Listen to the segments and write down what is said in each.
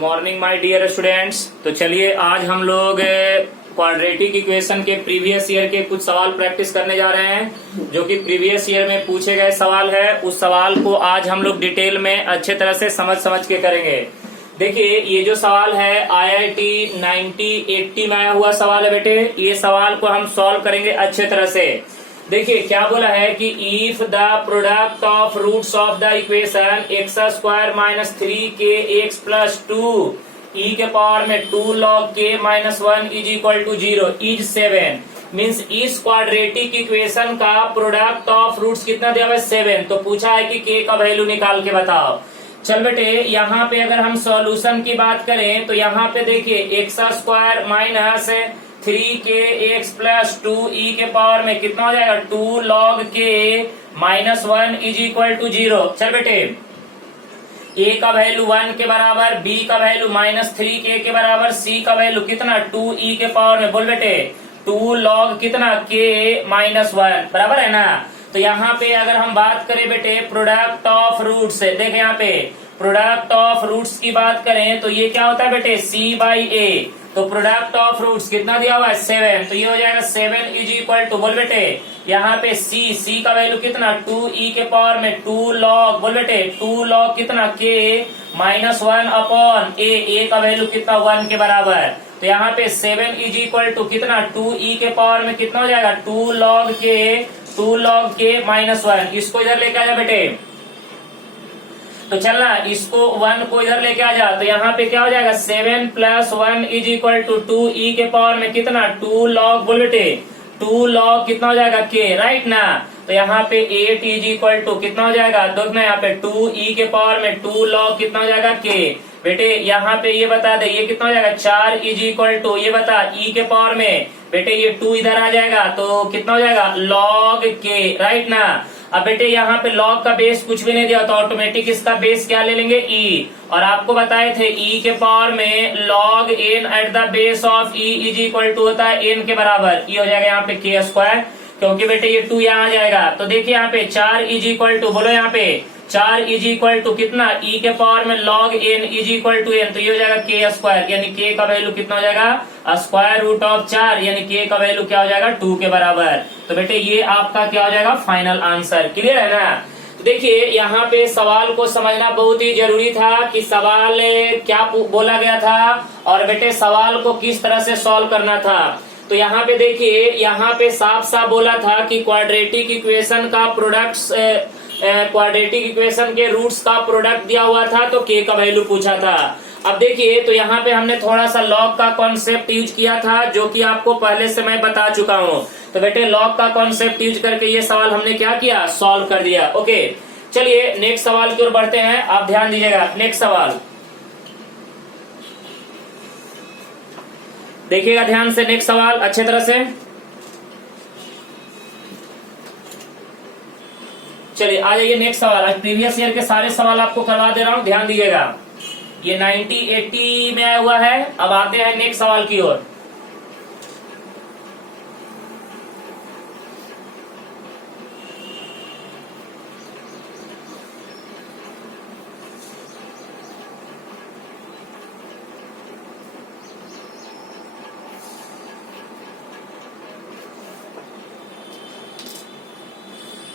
Morning my dear students. तो चलिए आज हम लोग क्वाड्रेटिक इक्वेशन के प्रीवियस ईयर के कुछ सवाल प्रैक्टिस करने जा रहे हैं, जो कि प्रीवियस ईयर में पूछे गए सवाल है। उस सवाल को आज हम लोग डिटेल में अच्छे तरह से समझ के करेंगे। देखिए ये जो सवाल है IIT 9080 में आया हुआ सवाल है बेटे। ये सवाल को हम सॉल्व करेंगे अच्छे तरह से। देखिए क्या बोला है कि if the product of roots of the equation x square minus 3kx plus 2 e के पावर में 2 log k minus 1 is equal to 0 is 7। Means इस क्वाड्रेटिक इक्वेशन का प्रोडक्ट ऑफ रूट्स कितना दिया हुआ है 7। तो पूछा है कि k का वैल्यू निकाल के बताओ। चल बेटे यहाँ पे अगर हम सॉल्यूशन की बात करें तो यहाँ पे देखिए x square minus 3kx plus 2e के पावर में कितना हो जाएगा 2 log k minus 1 is equal to 0। चल बेटे a का वैल्यू 1 के बराबर, b का वैल्यू माइनस 3k के बराबर, c का वैल्यू कितना 2e के पावर में, बोल बेटे 2 log कितना k माइनस 1 बराबर है ना। तो यहाँ पे अगर हम बात करें बेटे प्रोडक्ट ऑफ रूट्स से, देखे यहाँ पे प्रोडक्ट ऑफ रूट्स की बात करें तो ये क्या होता है बेटे c बाई a। तो प्रोडक्ट ऑफ रूट्स कितना दिया हुआ है 7। तो ये हो जाएगा 7 इज इक्वल टू, बोल बेटे यहाँ पे c का वैल्यू कितना 2e के पावर में 2 log, बोल बेटे 2 log कितना k माइनस 1 अपॉन a का वैल्यू कितना 1 के बराबर। तो यहाँ पे 7 इज इक्वल टू कितना 2e के पावर में कितना हो जाएगा 2 log k माइनस 1। इसको इधर लेके आ जा बेटे। तो चलना इसको 1 को इधर लेके आ जा। तो यहाँ पे क्या हो जाएगा 7 plus 1 is equal to 2e के पावर में कितना 2 log, बोल बेटे 2 log कितना हो जाएगा k, राइट ना। तो यहाँ पे 8 इज इक्वल टू कितना हो जाएगा, देखना यहाँ पे 2e के पावर में 2 log कितना हो जाएगा k। बेटे यहाँ पे ये बता दे ये कितना हो जाएगा 4 इज इक्वल टू, ये बता e के पावर में बेटे ये 2 इधर आ जाएगा तो कितना हो जाएगा log k, राइट ना। अब बेटे यहाँ पे log का बेस कुछ भी नहीं दिया तो ऑटोमेटिक इसका बेस क्या ले लेंगे e। और आपको बताए थे e के पावर में log n at the base of e is equal to होता है n के बराबर। ये हो जाएगा यहाँ पे k स्क्वायर, क्योंकि बेटे ये 2 यहाँ आ जाएगा। तो देखिए यहाँ पे 4 इज इक्वल टू, बोलो यहाँ पे 4 इज इक्वल टू कितना e के पावर में log n is equal to n। तो ये हो जाएगा k स्क्वायर, यानी k का वैल्यू कितना हो जाएगा स्क्वायर रूट ऑफ 4, यानी k का वैल्यू क्या हो जाएगा 2 के बराबर। तो बेटे ये आपका क्या हो जाएगा फाइनल आंसर। क्लियर है ना। तो देखिए यहाँ पे सवाल को समझना बहुत ही जरूरी था कि सवाल क्या बोला गया था और बेटे सवाल को किस तरह से सॉल्व करना था। तो यहाँ पे देखिए यहाँ पे साफ साफ बोला था कि क्वाड्रेटिक इक्वेशन का प्रोडक्ट क्वाड्रेटिक इक्वेशन के रूट्स का प्रोडक्ट दिया हुआ था तो k का वैल्यू पूछा था। अब देखिए तो यहाँ पे हमने थोड़ा सा लॉग का कॉन्सेप्ट यूज किया था जो कि आपको पहले से मैं बता चुका हूँ। तो बेटे लॉग का कॉन्सेप्ट यूज करके ये सवाल हमने क्या किया सॉल्व कर दिया। ओके चलिए नेक्स्ट सवाल की ओर बढ़ते हैं। आप ध्यान दीजिएगा नेक्स्ट सवाल देखिएगा ध्यान से, नेक्स्ट सवाल अच्छे तरह से। चलिए आ जाइए नेक्स्ट सवाल। आज प्रीवियस ईयर के सारे सवाल आपको करवा दे रहा हूं, ध्यान दीजिएगा। ये 9080 में आया हुआ है। अब आते हैं नेक्स्ट सवाल की ओर।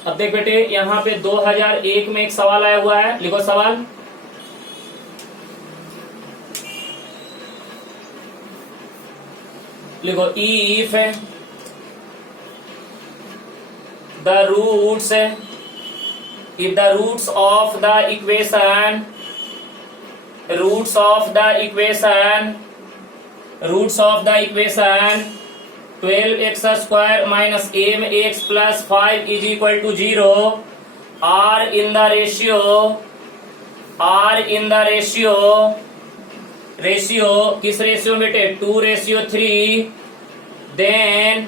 अब देख बेटे यहाँ पे 2001 में एक सवाल आया हुआ है, लिखो सवाल। लिखो if the roots of the equation 12x square minus mx plus 5 is equal to 0 are in the ratio किस रेशियो बेटे 2:3 देन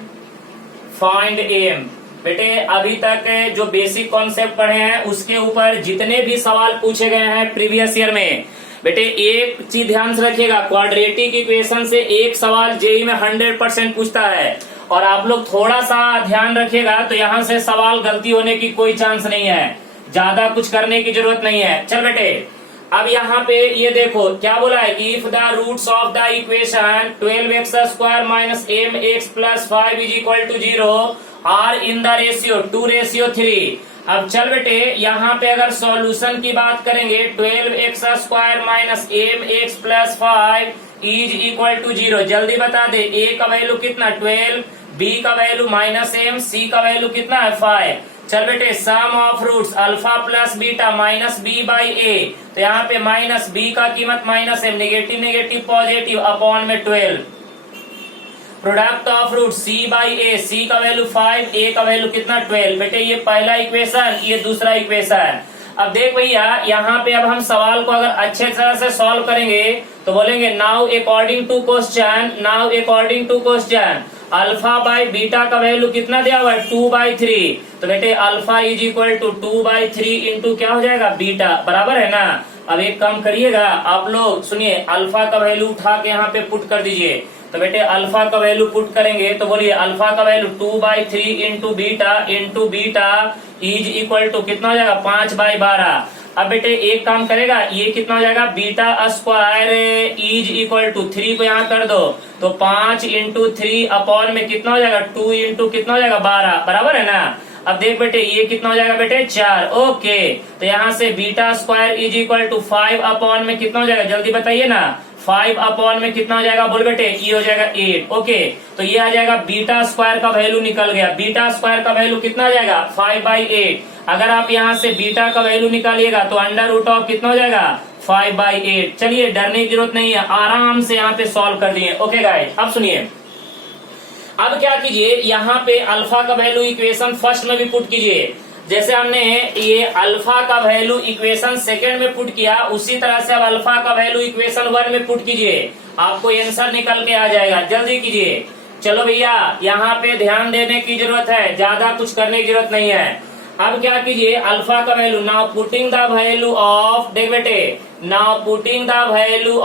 फाइंड m। बेटे अभी तक जो बेसिक कॉन्सेप्ट पढ़े हैं उसके ऊपर जितने भी सवाल पूछे गए हैं प्रीवियस ईयर में, बेटे एक चीज ध्यान से रखिएगा, क्वाड्रेटिक इक्वेशन से एक सवाल जेईई में 100% पूछता है। और आप लोग थोड़ा सा ध्यान रखिएगा तो यहाँ से सवाल गलती होने की कोई चांस नहीं है, ज्यादा कुछ करने की जरूरत नहीं है। चल बेटे अब यहाँ पे ये देखो क्या बोला है, if the roots of the equation 12x² minus mx plus 5 is equal to 0 are in the ratio 2:3। अब चल बेटे यहाँ पे अगर सॉल्यूशन की बात करेंगे 12x² minus mx plus 5 is equal to 0। जल्दी बता दे, a का वैल्यू कितना 12, b का वैल्यू माइनस m, c का वैल्यू कितना है 5। चल बेटे sum of roots alpha plus beta minus B by A, तो यहाँ पे माइनस बी का कीमत minus M, negative negative positive upon में 12। Product of root C by A, C का वैल्यू 5, ए का वैल्यू कितना 12। बेटे ये पहला इक्वेशन, ये दूसरा इक्वेशन। अब देख भैया यहाँ पे अब हम सवाल को अगर अच्छे तरह से सॉल्व करेंगे तो बोलेंगे now according to question alpha by beta का वैल्यू कितना दिया हुआ है 2/3। तो बेटे alpha is equal to 2/3 into क्या हो जाएगा बीटा, बराबर है ना। अब एक काम करिएगा आप लोग, सुनिए अल्फा का वैल्यू उठा के यहाँ पे पुट कर दीजिए। तो बेटे अल्फा का वैल्यू पुट करेंगे तो बोलिए अल्फा का value 2/3 into beta is equal to कितना हो जाएगा 5/12। अब बेटे एक काम करेगा, ये कितना हो जाएगा beta square is equal to 3 को यहाँ कर दो तो 5 इंटू 3 अपॉन में कितना हो जाएगा 2 इंटू कितना हो जाएगा 12, बराबर है ना। अब देख बेटे ये कितना हो जाएगा बेटे 4। ओके, तो यहाँ से beta square is equal to 5 upon में कितना हो जाएगा जल्दी बताइए ना, 5 अपॉन में कितना हो जाएगा बोल बेटे, ये हो जाएगा 8। ओके, तो ये आ जाएगा बीटा स्क्वायर का वैल्यू निकल गया। बीटा स्क्वायर का वैल्यू कितना आ जाएगा 5/8। अगर आप यहाँ से बीटा का वैल्यू निकालिएगा तो अंडर रूट ऑफ कितना हो जाएगा 5/8। चलिए डरने की जरूरत नहीं है, आराम से यहाँ पे सॉल्व कर दिए। ओके गाइस, अब सुनिए, अब क्या कीजिए यहाँ पे अल्फा का वैल्यू इक्वेशन फर्स्ट में भी पुट कीजिए। जैसे हमने ये अल्फा का वैल्यू इक्वेशन सेकंड में पुट किया, उसी तरह से अब अल्फा का वैल्यू इक्वेशन 1 में पुट कीजिए, आपको आंसर निकल के आ जाएगा। जल्दी कीजिए। चलो भैया यहाँ पे ध्यान देने की जरूरत है, ज्यादा कुछ करने की जरूरत नहीं है। अब क्या कीजिए अल्फा का value, now putting the value of, देख बेटे now putting the value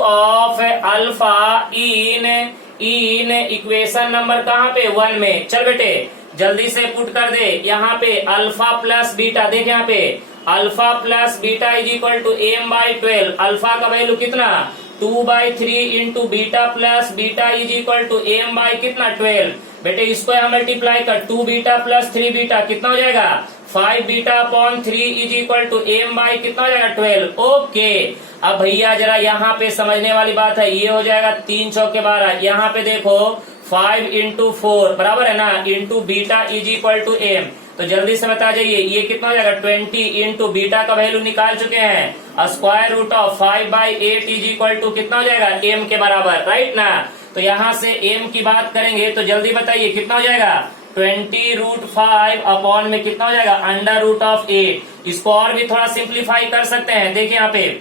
of alpha in equation number कहाँ पे 1 में। चल बेटे जल्दी से पुट कर दे। यहाँ पे अल्फा प्लस बीटा, देख यहाँ पे alpha plus beta is equal to m/12। Alpha का वैल्यू कितना 2/3 into beta plus beta is equal to m/कितना 12। बेटे इसको यहाँ मल्टीप्लाई कर, 2 बीटा प्लस 3 बीटा कितना हो जाएगा 5 beta upon 3 is equal to m/ कितना हो जाएगा 12। ओके, अब भैया जरा यहाँ पे समझने वाली बात है, ये हो जाएगा 3 चौके 12। यहाँ पे देखो 5 इंटू 4 बराबर है ना, into beta is equal to m। तो जल्दी से बता जाइए ये कितना हो जाएगा 20 इंटू बीटा का वैल्यू निकाल चुके हैं, square root of 5/8 is equal to कितना हो जाएगा m के बराबर, राइट ना। तो यहाँ से m की बात करेंगे तो जल्दी बताइए कितना हो जाएगा 20√5 अपॉन में कितना हो जाएगा अंडर रूट ऑफ 8। इसको और भी थोड़ा सिंप्लीफाई कर सकते हैं, देखिए यहाँ पे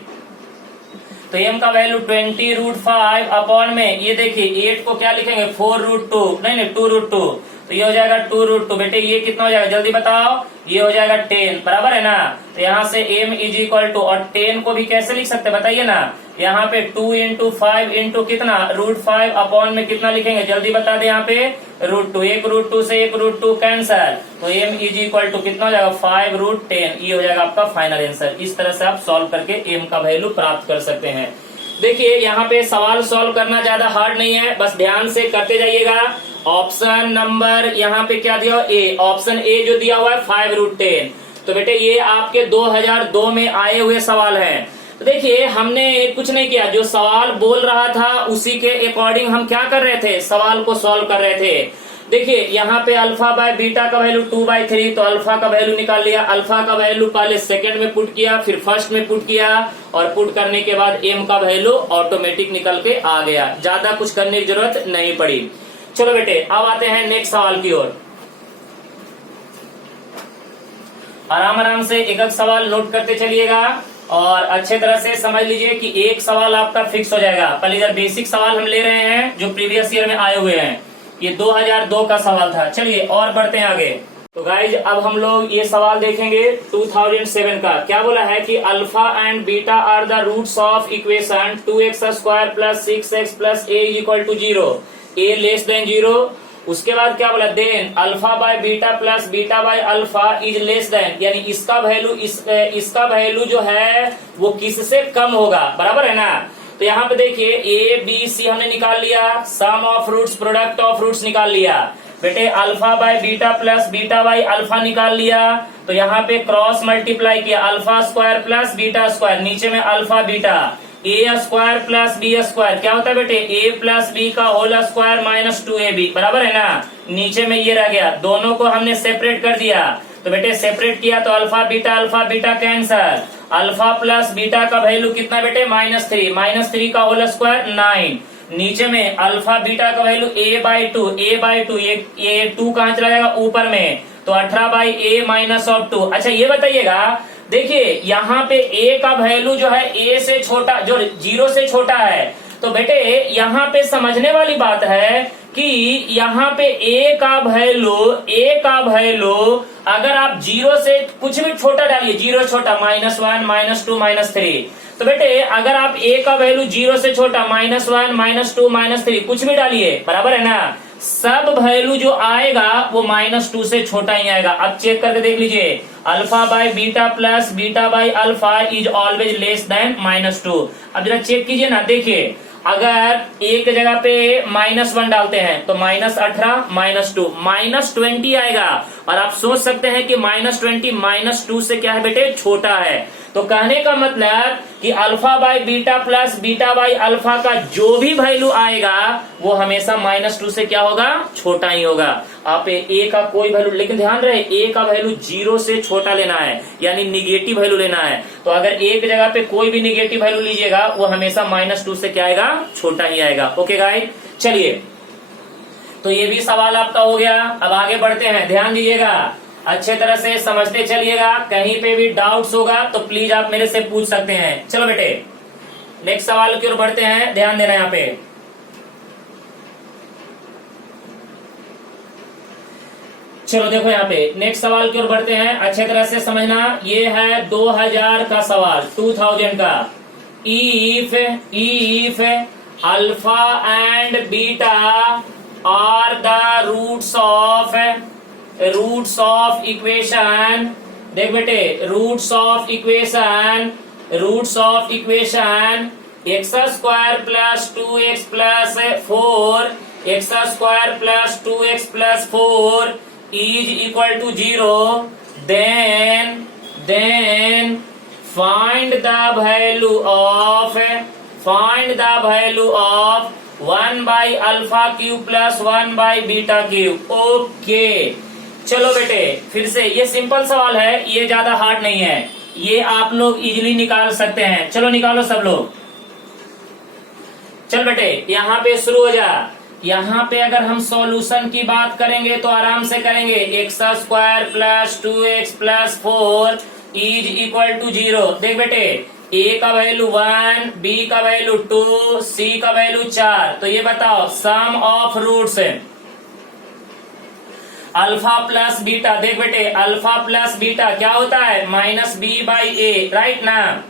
तो m का वैल्यू 20√5 अपॉन में ये देखिए 8 को क्या लिखेंगे 4√2, नहीं 2√2, तो ये हो जाएगा 2√2। बेटे ये कितना हो जाएगा जल्दी बताओ, ये हो जाएगा 10, बराबर है ना। तो यहाँ से m इज इक्वल टू, और 10 को भी कैसे लिख सकते हैं बताइए ना, यहाँ पे 2 इंटू 5 इंटू कितना √5 अपॉन में कितना लिखेंगे जल्दी बता दे, यहाँ पे √2, एक √2 से एक √2 कैंसल, तो m इज इक्वल टू कितना हो जाएगा 5√10। ये हो जाएगा आपका फाइनल आंसर। इस तरह से आप सॉल्व करके m का वैल्यू प्राप्त कर सकते हैं। देखिए यहाँ पे सवाल सॉल्व करना ज्यादा हार्ड नहीं है, बस ध्यान से करते जाइएगा। ऑप्शन नंबर यहाँ पे क्या दिया ए, ऑप्शन ए जो दिया हुआ है 5√10। तो बेटे ये आपके 2002 में आए हुए सवाल हैं। तो देखिए हमने कुछ नहीं किया, जो सवाल बोल रहा था उसी के अकॉर्डिंग हम क्या कर रहे थे, सवाल को सॉल्व कर रहे थे। देखिए यहाँ पे अल्फा बाय बीटा का वैल्यू 2/3, तो अल्फा का वैल्यू निकाल लिया। अल्फा का वैल्यू पहले सेकंड में पुट किया, फिर फर्स्ट में पुट किया, और पुट करने के बाद m का वैल्यू ऑटोमेटिक निकल के आ गया, ज्यादा कुछ करने की जरूरत नहीं पड़ी। चलो बेटे अब आते हैं नेक्स्ट सवाल की ओर। आराम आराम से एक एक सवाल नोट करते चलिएगा और अच्छे तरह से समझ लीजिए कि एक सवाल आपका फिक्स हो जाएगा। पहले इधर बेसिक सवाल हम ले रहे हैं जो प्रीवियस ईयर में आए हुए हैं, ये 2002 का सवाल था। चलिए और बढ़ते हैं आगे। तो गाइज अब हम लोग ये सवाल देखेंगे 2007 का। क्या बोला है कि alpha and beta are the roots of equation 2x² + 6x + a = 0, a < 0 उसके बाद क्या बोला, then alpha by beta plus beta by alpha is less than, यानी इसका वैल्यू जो है वो किससे कम होगा, बराबर है ना। तो यहाँ पे देखिए ए बी सी हमने निकाल लिया, sum of roots product of roots निकाल लिया बेटे, alpha by beta plus beta by alpha निकाल लिया। तो यहाँ पे क्रॉस मल्टीप्लाई किया, alpha square plus beta square, नीचे में alpha beta, A square plus B square क्या होता है बेटे, ए प्लस बी का होल स्क्वायर माइनस 2ab, बराबर है ना। नीचे में ये रह गया, दोनों को हमने सेपरेट कर दिया। तो बेटे सेपरेट किया तो alpha beta cancer, alpha plus beta का वैल्यू कितना बेटे, -3 का होल स्क्वायर 9। नीचे में अल्फा बीटा का वैल्यू a/2 ये 2 कहां चला जाएगा, ऊपर में, तो 18/a-2। अच्छा ये बताइएगा, देखिए यहाँ पे a का वैल्यू जो है a से छोटा, जो 0 से छोटा है, तो बेटे यहाँ पे समझने वाली बात है कि यहाँ पे a का वैल्यू अगर आप 0 से कुछ भी छोटा डालिए, 0 छोटा, -1 -2 -3, तो बेटे अगर आप a का वैल्यू 0 से छोटा, -1 -2 -3 कुछ भी डालिए, बराबर है ना, सब वैल्यू जो आएगा वो -2 से छोटा ही आएगा। अब चेक करके देख लीजिए, alpha by beta plus beta by alpha is always less than -2। अब जरा चेक कीजिए ना, देखिए अगर एक जगह पे -1 डालते हैं तो -18 -2 -20 आएगा, और आप सोच सकते हैं कि -20 -2 से क्या है बेटे, छोटा है। तो कहने का मतलब कि alpha by beta plus beta by alpha का जो भी वैल्यू आएगा वो हमेशा -2 से क्या होगा, छोटा ही होगा। आप ए का कोई वैल्यू, लेकिन ध्यान रहे ए का वैल्यू 0 से छोटा लेना है, यानी निगेटिव वैल्यू लेना है। तो अगर एक जगह पे कोई भी निगेटिव वैल्यू लीजिएगा वो हमेशा -2 से क्या आएगा, छोटा ही आएगा। ओके गाइस, चलिए तो ये भी सवाल आपका हो गया। अब आगे बढ़ते हैं, ध्यान दीजिएगा, अच्छे तरह से समझते चलिएगा, कहीं पे भी डाउट्स होगा तो प्लीज आप मेरे से पूछ सकते हैं। चलो बेटे नेक्स्ट सवाल की ओर बढ़ते हैं, ध्यान देना यहाँ पे। चलो देखो यहाँ पे नेक्स्ट सवाल की ओर बढ़ते हैं, अच्छे तरह से समझना। ये है 2000 का सवाल, 2000 का। If alpha and beta are the roots of equation, देख बेटे roots of equation x square plus 2x plus 4, x square plus 2x plus 4 is equal to 0, then find the value of 1/α³ plus 1/β³। Okay चलो बेटे फिर से, ये simple सवाल है, ये ज्यादा हार्ड नहीं है, ये आप लोग इजीली निकाल सकते हैं। चलो निकालो सब लोग। चल बेटे यहाँ पे शुरू हो जा। यहाँ पे अगर हम सॉल्यूशन की बात करेंगे तो आराम से करेंगे, x square plus 2x plus 4 is equal to 0। देख बेटे a का वैल्यू 1, b का वैल्यू 2, c का वैल्यू 4। तो ये बताओ sum of roots alpha plus beta, देख बेटे अल्फा प्लस बीटा क्या होता है, -b/a, राइट ना।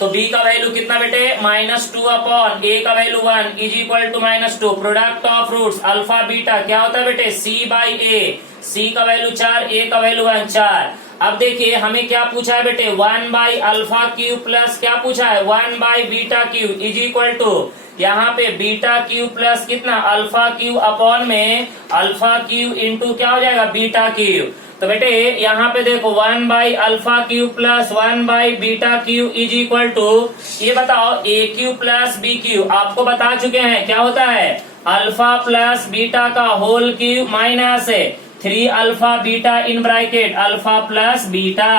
तो b का वैल्यू कितना बेटे, -2 अपॉन a का value 1 is equal to -2। Product of roots alpha beta क्या होता है बेटे, c/a, c का वैल्यू 4, a का वैल्यू 1 4। अब देखिए हमें क्या पूछा है बेटे, 1/α³ प्लस क्या पूछा है, 1/β³ इज इक्वल टू, यहाँ पे β³ प्लस कितना, α³ अपॉन में α³ इंटू क्या हो जाएगा, β³। तो बेटे यहाँ पे देखो 1/α³ प्लस 1/β³ इज इक्वल टू, ये बताओ a³ प्लस b³ आपको बता चुके हैं क्या होता है, अल्फा प्लस बीटा का whole cube minus 3α beta in bracket alpha plus beta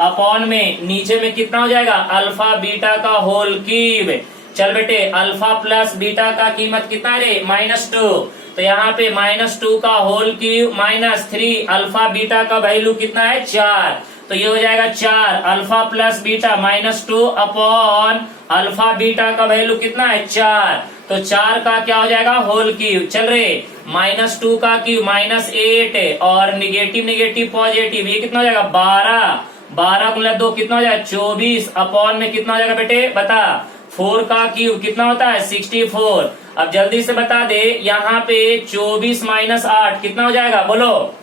upon में नीचे में कितना हो जाएगा, अल्फा बीटा का होल क्यूब। चल बेटे अल्फा प्लस बीटा का कीमत कितना है रे, -2। तो यहाँ पे -2 का whole cube minus 3, alpha beta का वैल्यू कितना है 4। तो ये हो जाएगा 4 alpha plus beta -2 upon alpha beta का वैल्यू कितना है 4। तो 4 का क्या हो जाएगा, होल क्यूब। चल रे -2 का क्यूब -8 और निगेटिव पॉजिटिव, ये कितना हो जाएगा 12 गुणा 2 कितना हो जाएगा 24 अपॉन में कितना हो जाएगा बेटे बता 4 का क्यूब कितना होता है 64। अब जल्दी से बता दे, यहाँ पे 24 माइनस 8 कितना हो जाएगा, बोलो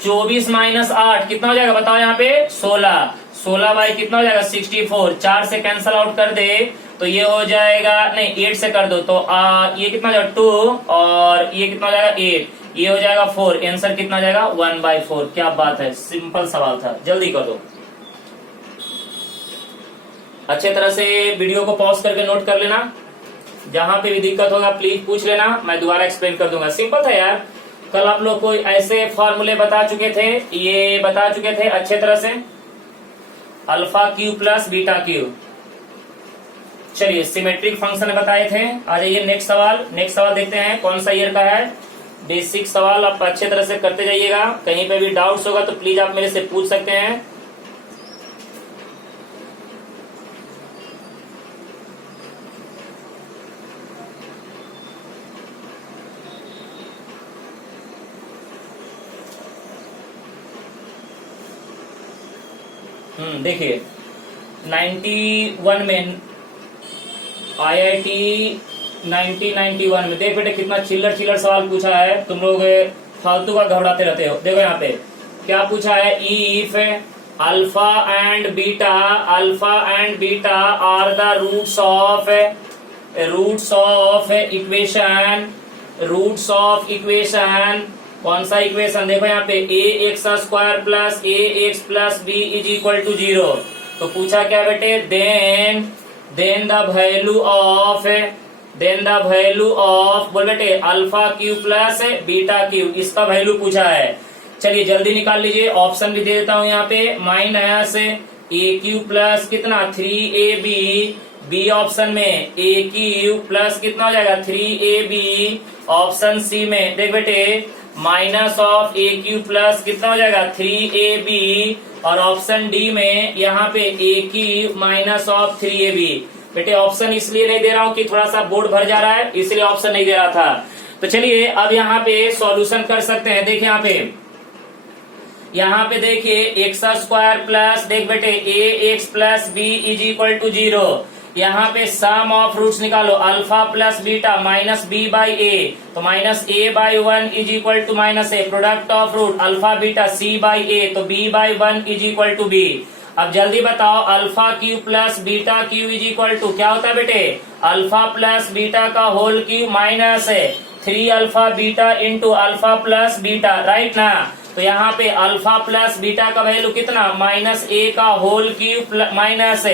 24 माइनस 8 कितना हो जाएगा, बताओ यहाँ पे 16। 16 बाई कितना हो जाएगा 64। 4 से कैंसल आउट कर दे तो ये हो जाएगा, नहीं 8 से कर दो तो ये कितना हो जाएगा 2 और ये कितना हो जाएगा 8, ये हो जाएगा 4। आंसर कितना हो जाएगा 1/4। क्या बात है, सिंपल सवाल था, जल्दी कर दो। अच्छे तरह से वीडियो को पॉज करके नोट कर लेना, जहां पे भी दिक्कत होगा प्लीज पूछ लेना, मैं दोबारा एक्सप्लेन कर दूंगा। सिंपल था यार, कल आप लोग को ऐसे फॉर्मूले बता चुके थे, ये बता चुके थे अच्छे तरह से, alpha cube plus beta Q. चलिए सिमेट्रिक फंक्शन बताए थे। आ जाइए नेक्स्ट सवाल। नेक्स्ट सवाल देखते हैं कौन सा ईयर का है। बेसिक सवाल आप अच्छे तरह से करते जाइएगा, कहीं पे भी डाउट्स होगा तो प्लीज आप मेरे से पूछ सकते हैं। देखिए 91 में IIT 1991 में देख बेटे कितना चिल्लर चिल्लर सवाल पूछा है। तुम लोग फालतू का घबराते रहते हो। देखो यहाँ पे क्या पूछा है, if alpha and beta are the roots of equation. कौन सा इक्वेशन, देखो यहाँ पे ax square plus ax plus b is equal to 0। तो पूछा क्या बेटे, देन द वैल्यू ऑफ बोल बेटे alpha cube plus beta Q, इसका वैल्यू पूछा है। चलिए जल्दी निकाल लीजिए, ऑप्शन भी दे देता हूँ यहाँ पे, माइनस ए क्यू प्लस कितना 3ab, बी ऑप्शन में ए क्यू प्लस कितना हो जाएगा 3ab, ऑप्शन सी में देख बेटे minus of A Q plus कितना हो जाएगा 3ab, और ऑप्शन डी में यहाँ पे ए क्यू माइनस ऑफ 3ab। बेटे ऑप्शन इसलिए नहीं दे रहा हूँ कि थोड़ा सा बोर्ड भर जा रहा है, इसलिए ऑप्शन नहीं दे रहा था। तो चलिए अब यहाँ पे सॉल्यूशन कर सकते हैं। देखिए यहाँ पे देखिए एक्स स्क्वायर प्लस देख बेटे A X plus B is equal to 0। यहाँ पे सम ऑफ रूट्स निकालो, alpha plus beta minus B by A, तो minus A by 1 is equal to minus A. Product of root alpha beta C by A, तो B by 1 is equal to B. अब जल्दी बताओ alpha cube plus beta cube is equal to क्या होता है बेटे, alpha plus beta का whole cube minus 3 alpha beta into alpha plus beta, right ना। तो यहाँ पे अल्फा प्लस बीटा का वैल्यू कितना, माइनस ए का होल क्यू माइनस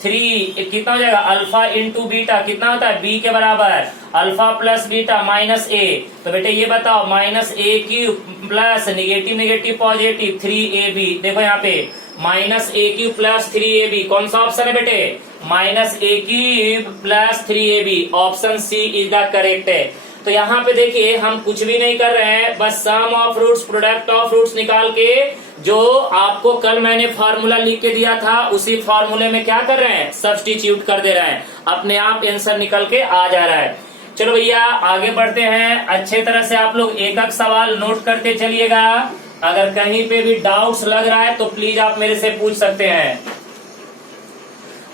3 कितना हो जाएगा, अल्फा इंटू बीटा कितना होता है बी के बराबर, alpha plus beta minus A. तो बेटे ये बताओ माइनस ए cube plus negative positive 3ab। देखो यहाँ पे माइनस ए क्यूब प्लस 3ab, कौन सा ऑप्शन है बेटे, minus A cube plus 3ab, option C is the correct है। तो यहाँ पे देखिए हम कुछ भी नहीं कर रहे हैं, बस sum of roots product of roots निकाल के जो आपको कल मैंने फार्मूला लिख के दिया था उसी फार्मूले में क्या कर रहे हैं, सब्स्टिट्यूट कर दे रहे हैं, अपने आप आंसर निकल के आ जा रहा है। चलो भैया आगे बढ़ते हैं। अच्छे तरह से आप लोग एक एक सवाल नोट करते चलिएगा, अगर कहीं पे भी डाउट्स लग रहा है तो प्लीज आप मेरे से पूछ सकते हैं।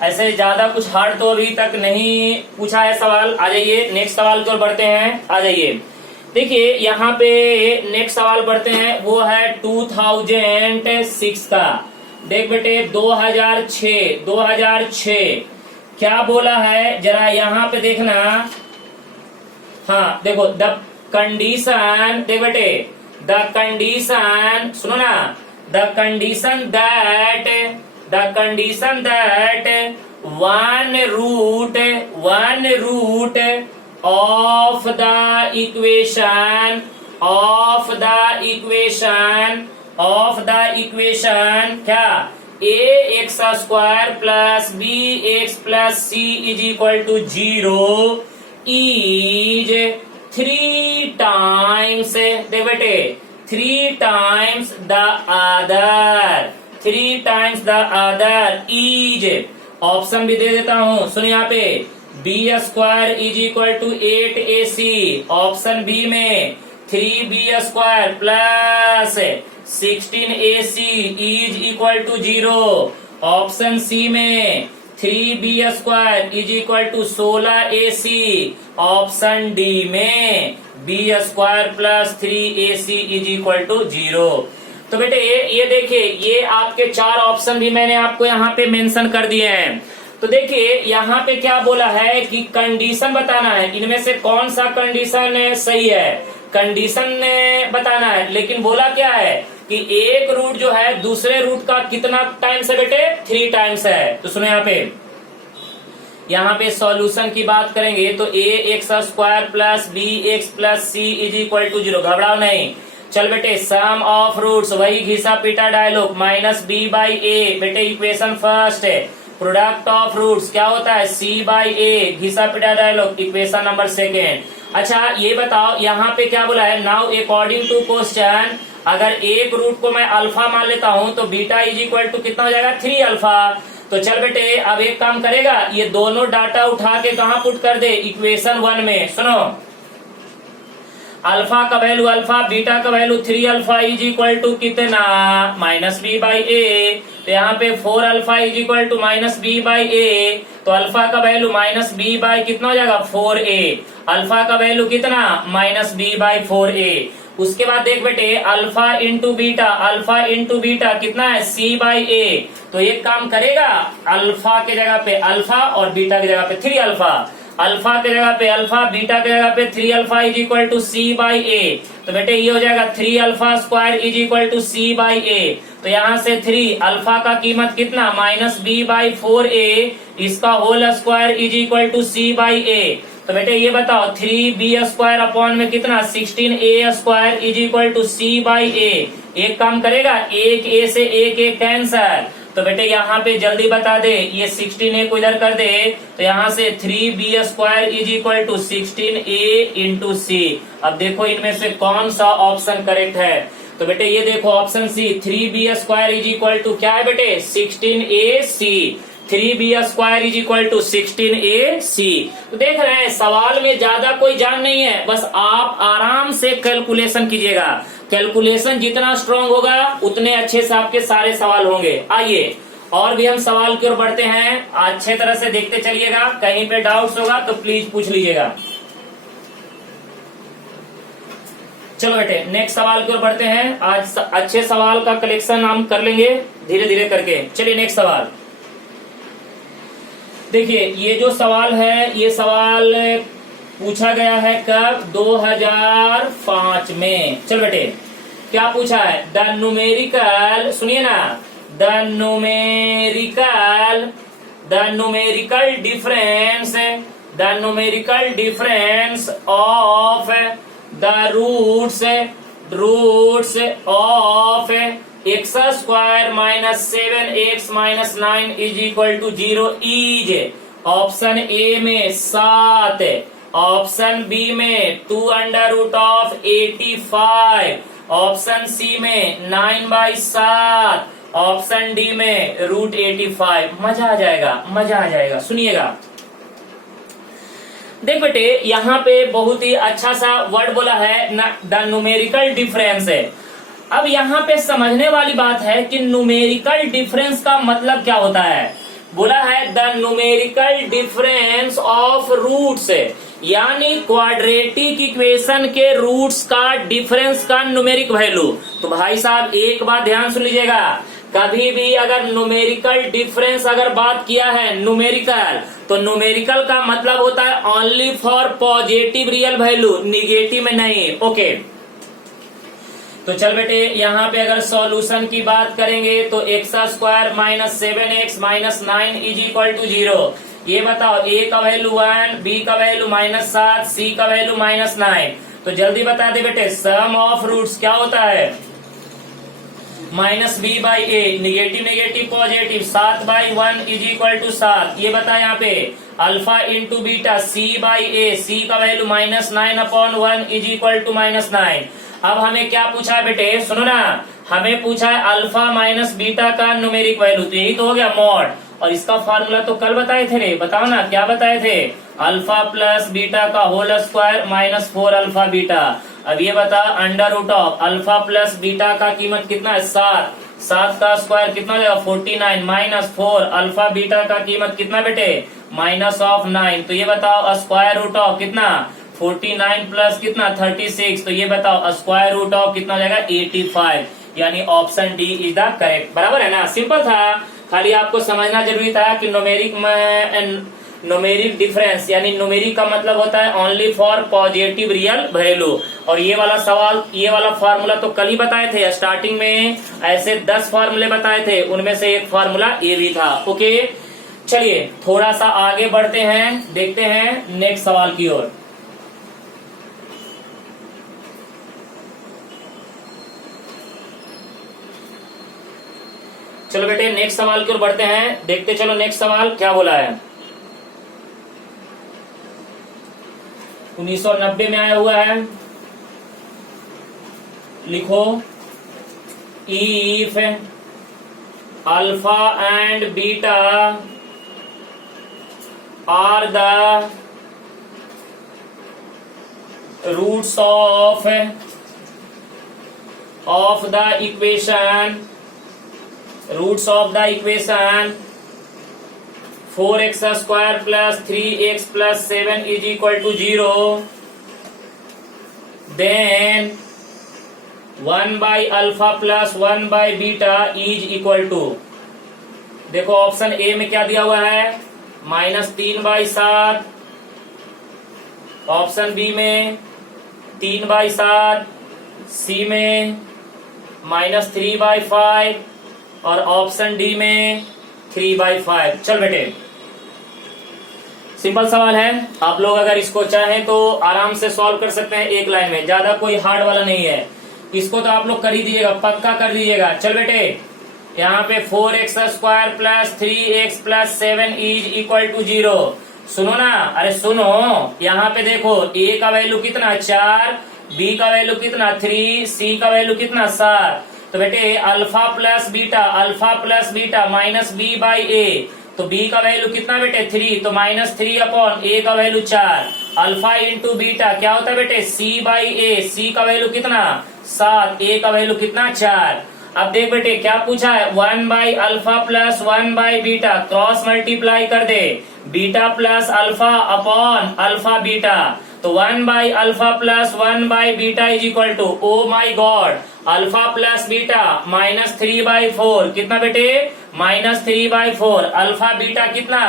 ऐसे ज्यादा कुछ हार्ड तो अभी तक नहीं पूछा है सवाल। आ जाइए नेक्स्ट सवाल की ओर बढ़ते हैं। आ जाइए देखिए यहाँ पे नेक्स्ट सवाल बढ़ते हैं, वो है 2006 का। देख बेटे 2006 क्या बोला है जरा यहाँ पे देखना। हाँ देखो द कंडीशन, देख बेटे द कंडीशन सुनो ना, the condition that one root of the equation क्या, ax square plus bx plus c is equal to 0 is 3 times, देख बेटे 3 times the other is, option भी दे देता हूं सुन यहाँ पे, b square is equal to 8ac, option b में 3b square plus 16ac is equal to 0, option C में 3b² is equal to 16ac। Option D में b² plus 3ac is equal to 0। तो बेटे ये देखिए, ये आपके 4 ऑप्शन भी मैंने आपको यहाँ पे मेंशन कर दिए हैं। तो देखिए यहाँ पे क्या बोला है कि कंडीशन बताना है, इनमें से कौन सा कंडीशन सही है, कंडीशन बताना है। लेकिन बोला क्या है कि एक रूट जो है दूसरे रूट का कितना टाइम्स है बेटे, 3 टाइम्स है। तो सुनो यहाँ पे सॉल्यूशन की बात करेंगे तो ax² plus bx plus c is equal to 0। घबराओ नहीं, चल बेटे सम ऑफ रूट्स वही घिसा पीटा डायलॉग माइनस b बाई ए। बेटे इक्वेशन फर्स्ट है, प्रोडक्ट ऑफ रूट्स क्या होता है c बाई ए, घिसा पीटा डायलॉग इक्वेशन नंबर सेकेंड। अच्छा ये बताओ यहाँ पे क्या बोला है, नाउ अकॉर्डिंग टू क्वेश्चन अगर एक रूट को मैं अल्फा मान लेता हूं तो बीटा इज इक्वल टू कितना हो जाएगा, 3 अल्फा। तो चल बेटे अब एक काम करेगा, ये दोनों डाटा उठा के कहाँ पुट कर दे, इक्वेशन 1 में। सुनो अल्फा का वैल्यू अल्फा, बीटा का value 3 alpha is equal to कितना, माइनस बी बाई ए। तो यहाँ पे 4 alpha is equal to minus B by A. तो अल्फा का वैल्यू माइनस बी बाई कितना हो जाएगा, 4a। अल्फा का वैल्यू कितना, माइनस बी बाई 4a। उसके बाद देख बेटे alpha into beta, alpha into beta कितना है, c बाई ए। तो एक काम करेगा, अल्फा के जगह पे अल्फा और बीटा की जगह पे 3 अल्फा, अल्फा के जगह पे अल्फा, बीटा के जगह पे 3 alpha is equal to c by A. तो बेटे ये हो जाएगा 3 alpha square is equal to c by A. तो यहाँ से 3 अल्फा का कीमत कितना, माइनस बी बाई 4a, इसका whole square is equal to c by A. तो बेटे ये बताओ 3b² अपॉन में कितना, 16a² is equal to c by A. एक काम करेगा, एक a से एक a कैंसर। तो बेटे यहाँ पे जल्दी बता दे, ये 16a को इधर कर दे, तो यहाँ से 3b² is equal to 16a into c। अब देखो इनमें से कौन सा ऑप्शन करेक्ट है। तो बेटे ये देखो option C, 3b² is equal to क्या है बेटे, 16ac। 3b² is equal to 16ac। तो देख रहे हैं सवाल में ज्यादा कोई जान नहीं है, बस आप आराम से कैलकुलेशन कीजिएगा। कैलकुलेशन जितना स्ट्रांग होगा उतने अच्छे से आपके सारे सवाल होंगे। आइए और भी हम सवाल की ओर बढ़ते हैं, अच्छे तरह से देखते चलिएगा, कहीं पे डाउट्स होगा तो प्लीज पूछ लीजिएगा। चलो बेटे नेक्स्ट सवाल की ओर बढ़ते हैं। आज अच्छे सवाल का कलेक्शन हम कर लेंगे धीरे धीरे करके। चलिए नेक्स्ट सवाल देखिए, ये जो सवाल है ये सवाल पूछा गया है कब, 2005 में। चल बेटे क्या पूछा है, द न्यूमेरिकल, सुनिए ना, the numerical difference of the roots of x² minus 7x minus 9 is equal to 0 is option A में 7, ऑप्शन बी में 2√85, ऑप्शन सी में 9/7, ऑप्शन डी में √85। मजा आ जाएगा, मजा आ जाएगा। सुनिएगा देख बेटे यहाँ पे बहुत ही अच्छा सा वर्ड बोला है, द न्यूमेरिकल डिफरेंस है। अब यहाँ पे समझने वाली बात है कि न्यूमेरिकल डिफरेंस का मतलब क्या होता है। बोला है the numerical difference of roots, यानी क्वाड्रेटिक इक्वेशन के रूट्स का डिफरेंस का न्यूमेरिक वैल्यू। तो भाई साहब एक बात ध्यान सुन लीजिएगा, कभी भी अगर न्यूमेरिकल डिफरेंस अगर बात किया है न्यूमेरिकल, तो न्यूमेरिकल का मतलब होता है only for positive real value, negative में नहीं। ओके तो चल बेटे यहाँ पे अगर सॉल्यूशन की बात करेंगे तो x² minus 7x minus 9 is equal to 0। ये बताओ a का वैल्यू 1, b का वैल्यू -7, c का वैल्यू -9। तो जल्दी बता दे बेटे सम ऑफ रूट्स क्या होता है, minus B by a, negative negative positive, 7/1 is equal to 7। ये बता यहाँ पे alpha into beta, c by A, c का वैल्यू -9/1 इज इक्वल टू -9। अब हमें क्या पूछा है बेटे, सुनो ना, हमें पूछा है अल्फा माइनस बीटा का न्यूमेरिक वैल्यू, तो यही तो हो गया मॉड। और इसका फार्मूला तो कल बताए थे रे, बताओ ना क्या बताए थे, अल्फा प्लस बीटा का whole square minus 4 alpha beta. अब ये बता under root of alpha plus beta का कीमत कितना है 7, 7 का स्क्वायर कितना हो जाएगा 49 माइनस 4 अल्फा बीटा का कीमत कितना बेटे -9। तो ये बताओ स्क्वायर रूट ऑफ कितना 49 प्लस कितना 36। तो ये बताओ स्क्वायर रूट ऑफ कितना हो जाएगा 85, यानी option D is the correct. बराबर है ना, सिंपल था। खाली आपको समझना जरूरी था कि न्यूमेरिक डिफरेंस यानी न्यूमेरिक का मतलब होता है only for positive real value. और ये वाला सवाल, ये वाला फार्मूला तो कल ही बताए थे स्टार्टिंग में, ऐसे 10 फार्मूले बताए थे, उनमें से एक फार्मूला ये भी था। ओके, चलिए थोड़ा सा आगे बढ़ते हैं, देखते हैं नेक्स्ट सवाल की ओर। चलो बेटे नेक्स्ट सवाल की ओर बढ़ते हैं, देखते चलो नेक्स्ट सवाल क्या बोला है। 1990 में आया हुआ है, लिखो if alpha and beta are the roots of the equation 4x square plus 3x plus 7 is equal to 0, then 1 by alpha plus 1 by beta is equal to, देखो ऑप्शन ए में क्या दिया हुआ है -3/7, ऑप्शन बी में 3/7, सी में -3/5 और option D में 3/5। चल बेटे सिंपल सवाल है, आप लोग अगर इसको चाहें तो आराम से सॉल्व कर सकते हैं एक लाइन में, ज्यादा कोई हार्ड वाला नहीं है। इसको तो आप लोग कर ही दीजिएगा, पक्का कर दीजिएगा। चल बेटे यहाँ पे 4x square plus 3x plus 7 is equal to 0। सुनो ना, अरे सुनो, यहाँ पे देखो a का वैल्यू कितना 4, b का वैल्यू कितना 3, c का वैल्यू कितना 7। तो बेटे alpha plus beta minus B by A, तो b का वैल्यू कितना बेटे 3, तो -3 अपॉन a का वैल्यू 4। अल्फा इंटू बीटा क्या होता है बेटे c बाई ए, c का वैल्यू कितना 7, a का वैल्यू कितना 4। अब देख बेटे क्या पूछा है 1 by alpha plus 1 by beta, cross multiply कर दे, beta plus alpha upon alpha beta, तो 1 by alpha plus 1 by beta is equal to, oh my God, alpha plus beta -3/4 कितना बेटे -3/4, अल्फा बीटा कितना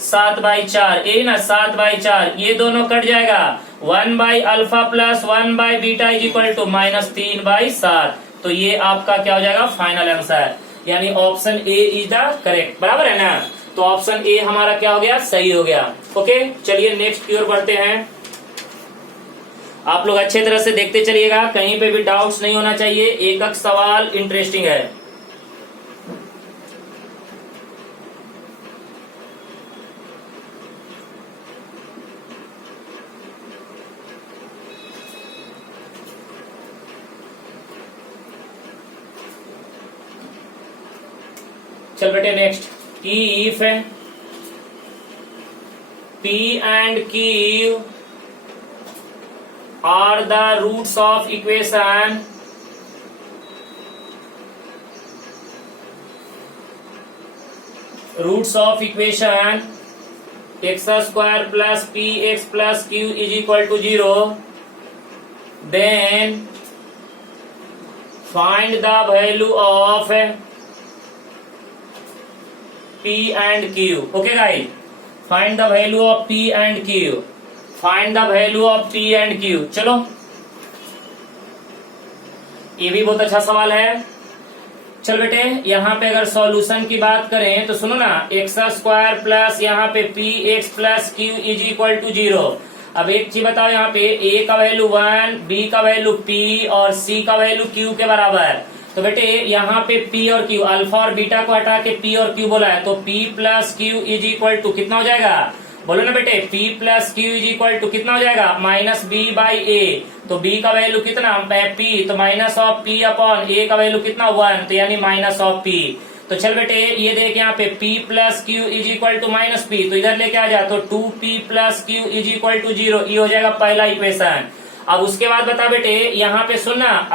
7/4, ये ना 7/4, ये दोनों कट जाएगा। 1 by alpha plus 1 by beta is equal to -3/7। तो ये आपका क्या हो जाएगा फाइनल आंसर, यानी option A is the correct. बराबर है ना, तो ऑप्शन ए हमारा क्या हो गया सही हो गया। ओके, चलिए नेक्स्ट की ओर बढ़ते हैं। आप लोग अच्छे तरह से देखते चलिएगा, कहीं पे भी डाउट्स नहीं होना चाहिए, एक एक सवाल इंटरेस्टिंग है। चल बेटे next, if P and Q are the roots of equation x square plus px plus q is equal to 0, then find the value of P and Q. Okay guys, find the value of P and Q. Find the value of P and Q. चलो ये भी बहुत अच्छा सवाल है। चल बेटे यहाँ पे अगर सॉल्यूशन की बात करें तो सुनो ना, एक्स स्क्वायर प्लस यहाँ पे P X plus Q is equal to 0। अब एक चीज बताओ, यहाँ पे ए का वैल्यू 1, बी का वैल्यू पी और सी का वैल्यू क्यू के बराबर। तो बेटे यहाँ पे P और Q, अल्फा और बीटा को हटा के P और Q बोला है, तो P plus Q is equal to कितना हो जाएगा, बोलो ना बेटे, P plus Q is equal to कितना हो जाएगा -b/a। तो B का वैल्यू कितना P, तो minus of P upon A का वैल्यू कितना 1, तो यानी माइनस ऑफ P। तो चल बेटे ये देख यहाँ पे P plus Q is equal to -p, तो इधर लेके आ जा, तो 2P plus Q is equal to 0, ये हो जाएगा पहला इक्वेशन। अब उसके बाद बता बेटे, यहाँ पे सुनना,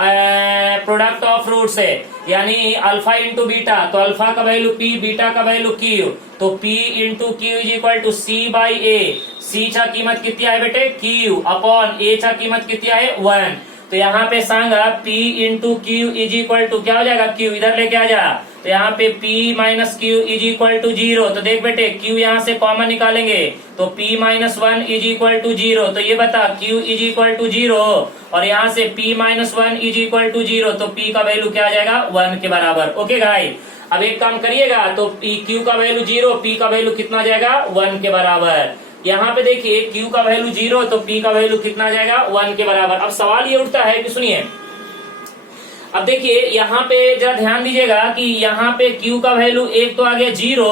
प्रोडक्ट ऑफ रूट्स है, यानी अल्फा इंटू बीटा, तो अल्फा का वैल्यू पी, बीटा का वैल्यू क्यू, तो P into Q is equal to C by A. C चा कीमत किती आहे बेटे क्यू, अपॉन ए चा कीमत किती आहे 1। तो यहाँ पे सांगा P into Q is equal to क्या हो जाएगा, Q इधर लेके आ जा, तो यहाँ पे P minus Q is equal to 0। तो देख बेटे Q यहाँ से कॉमन निकालेंगे तो P minus 1 is equal to 0। तो ये बता Q इज इक्वल टू 0 और यहाँ से P minus 1 is equal to 0, तो P का वैल्यू क्या आ जाएगा 1 के बराबर। ओके गाइस, अब एक काम करिएगा, तो Q का वैल्यू 0, P का वैल्यू कितना आ जाएगा 1 के बराबर। यहाँ पे देखिए Q का वैल्यू 0 तो P का वैल्यू कितना आ जाएगा 1 के बराबर। अब सवाल ये उठता है कि सुनिए, अब देखिए यहाँ पे जरा ध्यान दीजिएगा कि यहाँ पे Q का वैल्यू एक तो आ गया 0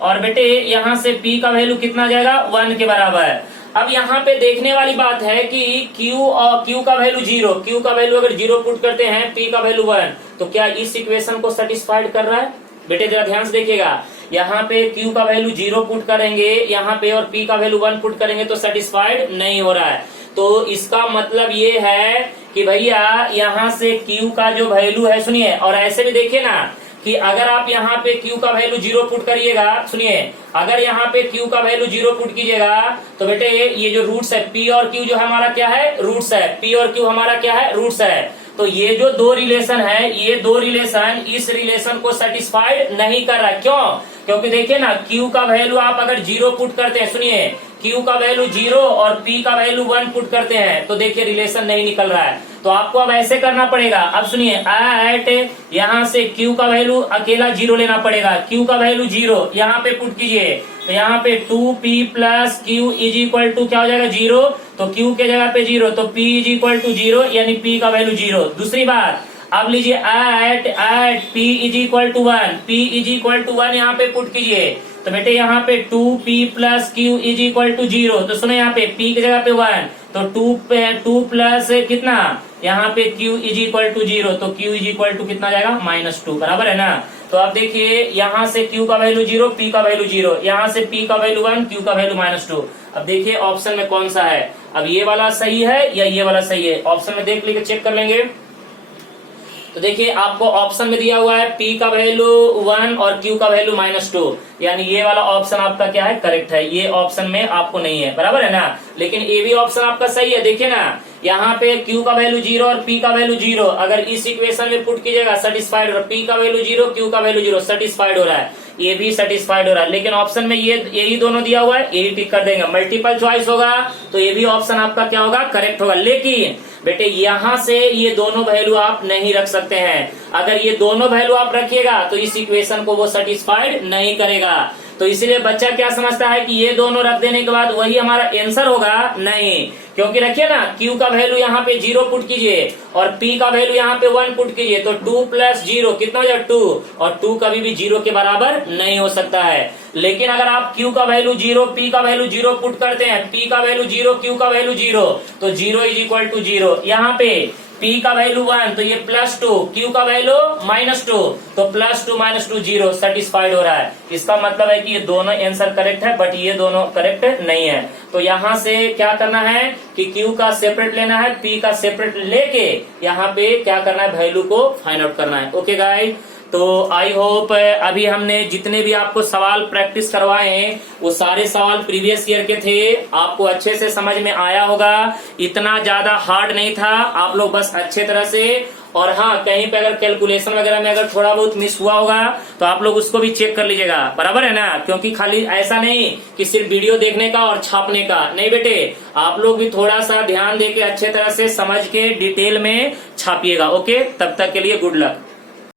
और बेटे यहाँ से P का वैल्यू कितना आ जाएगा 1 के बराबर। अब यहाँ पे देखने वाली बात है कि Q का वैल्यू 0, Q का वैल्यू अगर 0 पुट करते हैं, P का वैल्यू 1, तो क्या इस इक्वेशन को सेटिस्फाइड कर रहा है? बेटे जरा ध्यान से देखिएगा, यहाँ पे Q का वैल्यू 0 पुट करेंगे यहाँ पे और P का वैल्यू 1 पुट करेंगे तो सेटिस्फाइड नहीं हो रहा है। तो इसका मतलब ये है कि भैया यहाँ से Q का जो वैल्यू है, सुनिए, और ऐसे भी देखिए ना कि अगर आप यहाँ पे Q का वैल्यू 0 पुट करिएगा, सुनिए, अगर यहाँ पे Q का वैल्यू 0 पुट कीजिएगा तो बेटे ये जो रूट्स है P और Q जो हमारा क्या है, रूट्स है, P और Q हमारा क्या है, रूट्स है। तो ये जो दो रिलेशन है, ये दो रिलेशन इस रिलेशन को सेटिस्फाइड नहीं कर रहा है। क्यों? क्योंकि देखिए ना Q का वैल्यू आप अगर 0 पुट करते हैं, सुनिए, Q का वैल्यू 0 और P का वैल्यू 1 पुट करते हैं तो देखिए रिलेशन नहीं निकल रहा है। तो आपको अब ऐसे करना पड़ेगा, अब सुनिए, एट यहाँ से Q का वैल्यू अकेला 0 लेना पड़ेगा, Q का वैल्यू 0 यहाँ पे पुट कीजिए, तो यहाँ पे 2P plus Q is equal to क्या हो जाएगा 0, तो Q के जगह पे 0, तो P इज इक्वल टू 0 यानी P का वैल्यू 0। दूसरी बात, अब लीजिए at P is equal to 1, P is equal to 1 यहाँ पे पुट कीजिए, तो बेटे यहाँ पे 2P plus Q is equal to 0, तो सुनो यहाँ पे P की जगह पे 1, तो 2 प्लस कितना, यहाँ पे Q इज इक्वल टू 0, तो Q इज इक्वल टू कितना जाएगा -2, बराबर है ना। तो अब देखिए यहाँ से Q का वैल्यू 0, P का वैल्यू 0, यहाँ से P का वैल्यू 1, Q का वैल्यू -2। अब देखिए ऑप्शन में कौन सा है, अब ये वाला सही है या ये वाला सही है, ऑप्शन में देख लेके चेक कर लेंगे। तो देखिए आपको ऑप्शन में दिया हुआ है P का वैल्यू 1 और Q का वैल्यू -2, यानी ये वाला ऑप्शन आपका क्या है, करेक्ट है। ये ऑप्शन में आपको नहीं है, बराबर है ना, लेकिन ये भी ऑप्शन आपका सही है। देखिए ना यहाँ पे Q का वैल्यू 0 और P का वैल्यू 0 अगर इस इक्वेशन में पुट कीजिएगा सेटिस्फाइड हो रहा है, P का वैल्यू 0, Q का वैल्यू 0 सेटिस्फाइड हो रहा है, ये भी सेटिस्फाइड हो रहा है। लेकिन ऑप्शन में ये यही दोनों दिया हुआ है, यही टिक कर देंगे। मल्टीपल चॉइस होगा तो ये भी ऑप्शन आपका क्या होगा, करेक्ट होगा। लेकिन बेटे यहाँ से ये दोनों वैल्यू आप नहीं रख सकते हैं, अगर ये दोनों वैल्यू आप रखिएगा तो इस इक्वेशन को वो सेटिस्फाइड नहीं करेगा। तो इसलिए बच्चा क्या समझता है कि ये दोनों रख देने के बाद वही हमारा आंसर होगा, नहीं, क्योंकि रखिए ना Q का वैल्यू यहाँ पे 0 पुट कीजिए और P का वैल्यू यहाँ पे 1 पुट कीजिए, तो 2 प्लस 0 कितना हो जाएगा 2, और 2 कभी भी 0 के बराबर नहीं हो सकता है। लेकिन अगर आप Q का वैल्यू 0, P का वैल्यू 0 पुट करते हैं, P का वैल्यू 0, Q का वैल्यू 0, तो 0 इज इक्वल टू 0, यहाँ पे P का वैल्यू 1 तो ये +2, Q का वैल्यू -2, तो +2 0 सेटिस्फाइड हो रहा है। इसका मतलब है कि ये दोनों आंसर करेक्ट है, बट ये दोनों करेक्ट नहीं है। तो यहाँ से क्या करना है कि Q का सेपरेट लेना है, P का सेपरेट लेके यहाँ पे क्या करना है, वैल्यू को फाइंड आउट करना है। ओके गाइस, तो आई होप अभी हमने जितने भी आपको सवाल प्रैक्टिस करवाए हैं वो सारे सवाल प्रीवियस ईयर के थे, आपको अच्छे से समझ में आया होगा, इतना ज्यादा हार्ड नहीं था, आप लोग बस अच्छे तरह से, और हाँ कहीं पे अगर कैलकुलेशन वगैरह में अगर थोड़ा बहुत मिस हुआ होगा तो आप लोग उसको भी चेक कर लीजिएगा, बराबर है ना। क्योंकि खाली ऐसा नहीं कि सिर्फ वीडियो देखने का और छापने का, नहीं बेटे, आप लोग भी थोड़ा सा ध्यान देके अच्छे तरह से समझ के डिटेल में छापिएगा। ओके, तब तक के लिए गुड लक।